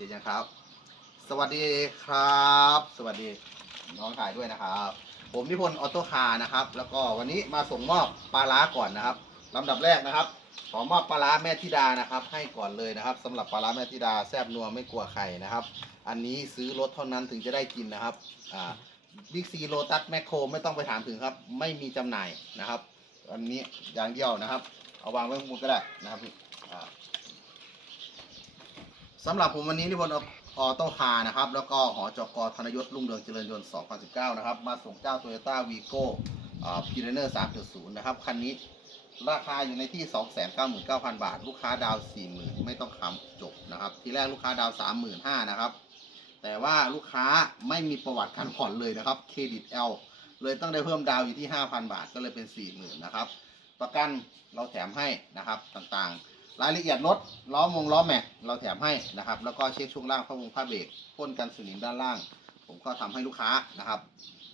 ติดยังครับ สวัสดีครับ สวัสดีน้องถ่ายด้วยนะครับ ผมนิพนธ์ออโต้คาร์นะครับ แล้วก็วันนี้มาส่งมอบปลาร้าก่อนนะครับลำดับแรกนะครับ ขอมอบปลาร้าแม่ธิดานะครับ ให้ก่อนเลยนะครับสำหรับปลาร้าแม่ธิดาแซบนัวไม่กลัวใครนะครับ อันนี้ซื้อรถเท่านั้นถึงจะได้กินนะครับอ่าบิ๊กซีโลตัสแมคโครไม่ต้องไปถามถึงครับ ไม่มีจำหน่ายนะครับ อันนี้อย่างเดียวนะครับ เอาวางไว้ข้างบนก็ได้นะครับอ่า สำหรับผมวันนี้นิพนธ์ออโต้คาร์นะครับ แล้วก็หอจกธนยศรุ่งเรืองเจริญยนต์ 2019 นะครับ มาส่งเจ้า Toyota v ีโก้พีเรเนอร์ 3.0 นะครับ คันนี้ราคาอยู่ในที่ 299,000 บาท ลูกค้าดาว 40,000 ไม่ต้องค้ำจบนะครับ ทีแรกลูกค้าดาว 35,000 นะครับ แต่ว่าลูกค้าไม่มีประวัติการผ่อนเลยนะครับ เครดิต L เลยต้องได้เพิ่มดาวอยู่ที่ 5,000 บาท ก็เลยเป็น 40,000 นะครับ ประกันเราแถมให้นะครับต่างๆ รายละเอียดรถล้อมงล้อแม็กเราแถมให้นะครับ แล้วก็เช็คช่วงล่างผ้าวงผ้าเบรกพ่นกันสนิมด้านล่าง ผมก็ทำให้ลูกค้านะครับ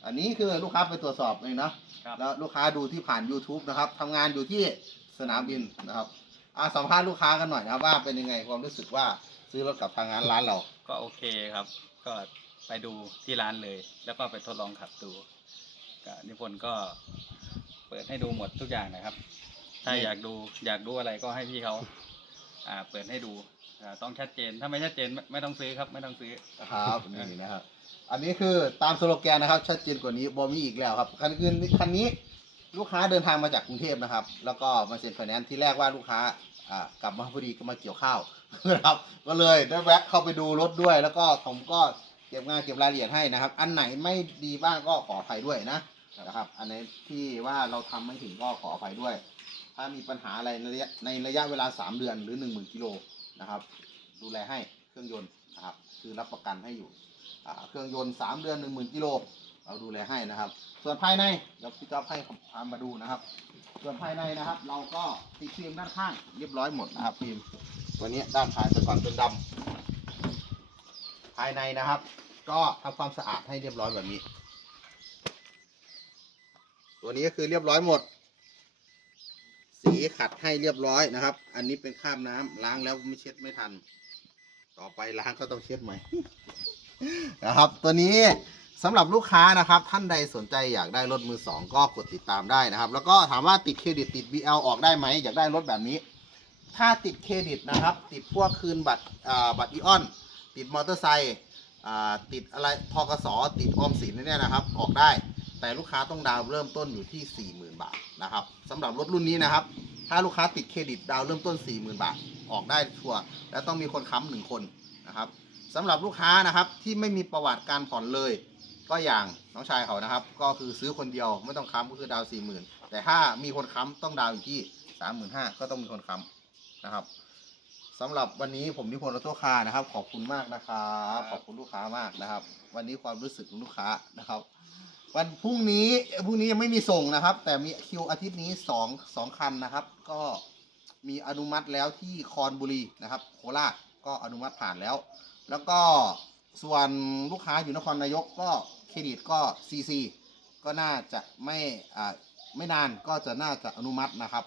อันนี้คือลูกค้าไปตรวจสอบเองนะครับแล้วลูกค้าดูที่ผ่าน YouTube นะครับทำงานอยู่ที่สนามบินนะครับอาสัมภาษณ์ลูกค้ากันหน่อยนะครับว่าเป็นยังไงความรู้สึกว่าซื้อรถกับทางงานร้านเรา ก็โอเคครับ ก็ไปดูที่ร้านเลย แล้วก็ไปทดลองขับดูก็นิพนธ์ก็เปิดให้ดูหมดทุกอย่างนะครับ ถ้านี่อยากดูอยากดูอะไรก็ให้พี่เขาอ่าเปิดให้ดูอ่าต้องชัดเจนถ้าไม่ชัดเจนไม่ไม่ต้องซื้อครับ ไม่ต้องซื้อครับนี่นะครับ อันนี้คือตามสโลแกนนะครับ ชัดเจนกว่านี้บอมีอีกแล้วครับคันอื่นคันนี้ลูกค้าเดินทางมาจากกรุงเทพนะครับ แล้วก็มาเซ็นไฟแนนซ์ที่แรกว่าลูกค้าอ่ากลับมาพอดีก็มาเกี่ยวข้าว นะครับก็เลยได้แวะเข้าไปดูรถด้วย แล้วก็ผมก็เก็บงานเก็บรายละเอียดให้นะครับ อันไหนไม่ดีบ้างก็ขออภัยด้วยนะนะครับ อันไหนที่ว่าเราทำไม่ถึงก็ขออภัยด้วย ถ้ามีปัญหาอะไรในระยะในระยะเวลา 3 เดือนหรือ 1 0,000กิโลนะครับ ดูแลให้เครื่องยนต์นะครับ คือรับประกันให้อยู่เครื่องยนต์สามเดือนหนึ่งหมื่นกิโลเราดูแลให้นะครับ ส่วนภายในเดี๋ยวพี่จ๊อบให้พามาดูนะครับ ส่วนภายในนะครับ เราก็ติดฟิล์มด้านข้างเรียบร้อยหมดนะครับฟิล์มตัวนี้ด้านท้ายแต่ก่อนเป็นดำภายในนะครับ ก็ทำความสะอาดให้เรียบร้อยแบบนี้ ตัวนี้ก็คือเรียบร้อยหมด สีขัดให้เรียบร้อยนะครับ อันนี้เป็นคราบน้ำล้างแล้วไม่เช็ดไม่ทัน ต่อไปล้างก็ต้องเช็ดใหม่นะครับ ตัวนี้สำหรับลูกค้านะครับ ท่านใดสนใจอยากได้รถมือสองก็กดติดตามได้นะครับ แล้วก็ถามว่าติดเครดิตติด BL ออกได้ไหมอยากได้รถแบบนี้ ถ้าติดเครดิตนะครับ ติดพวกคืนบัตรอ่าบัตรอีออน ติดมอเตอร์ไซค์อ่าติดอะไรทกสติดออมสินเนี่ยนะครับ ออกได้แต่ลูกค้าต้องดาวเริ่มต้นอยู่ที่ 40,000 บาทนะครับสำหรับรถรุ่นนี้นะครับ ถ้าลูกค้าติดเครดิตดาวเริ่มต้น 40,000 บาท ออกได้ชัวร์และต้องมีคนค้ำหนึ่งคนนะครับสำหรับลูกค้านะครับที่ไม่มีประวัติการผ่อนเลย ก็อย่างน้องชายเขานะครับ ก็คือซื้อคนเดียวไม่ต้องค้ำก็คือดาวสี่หมื่นแต่ถ้ามีคนค้ำต้องดาวอยู่ที่สามหมื่นห้าก็ต้องมีคนค้ำนะครับสำหรับวันนี้ผมนิพนธ์รถตัวคาร์นะครับ ขอบคุณมากนะครับขอบคุณลูกค้ามากนะครับ วันนี้ความรู้สึกของลูกค้านะครับ วันพรุ่งนี้พรุ่งนี้ยังไม่มีส่งนะครับ แต่มีคิวอาทิตย์นี้สองสองคันนะครับ ก็มีอนุมัติแล้วที่คอนบุรีนะครับ โคราชก็อนุมัติผ่านแล้ว แล้วก็ส่วนลูกค้าอยู่นครนายกก็เครดิตก็ซีซีก็น่าจะไม่อ่าไม่นานก็จะน่าจะอนุมัตินะครับ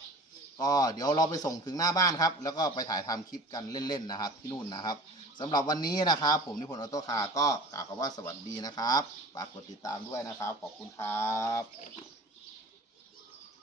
ก็เดี๋ยวเราไปส่งถึงหน้าบ้านครับ แล้วก็ไปถ่ายทำคลิปกันเล่นๆนะครับ ที่นู่นนะครับสำหรับวันนี้นะครับ ผมนิพนธ์ออโต้คาร์ก็กล่าวคำว่าสวัสดีนะครับฝากกดติดตามด้วยนะครับ ขอบคุณครับ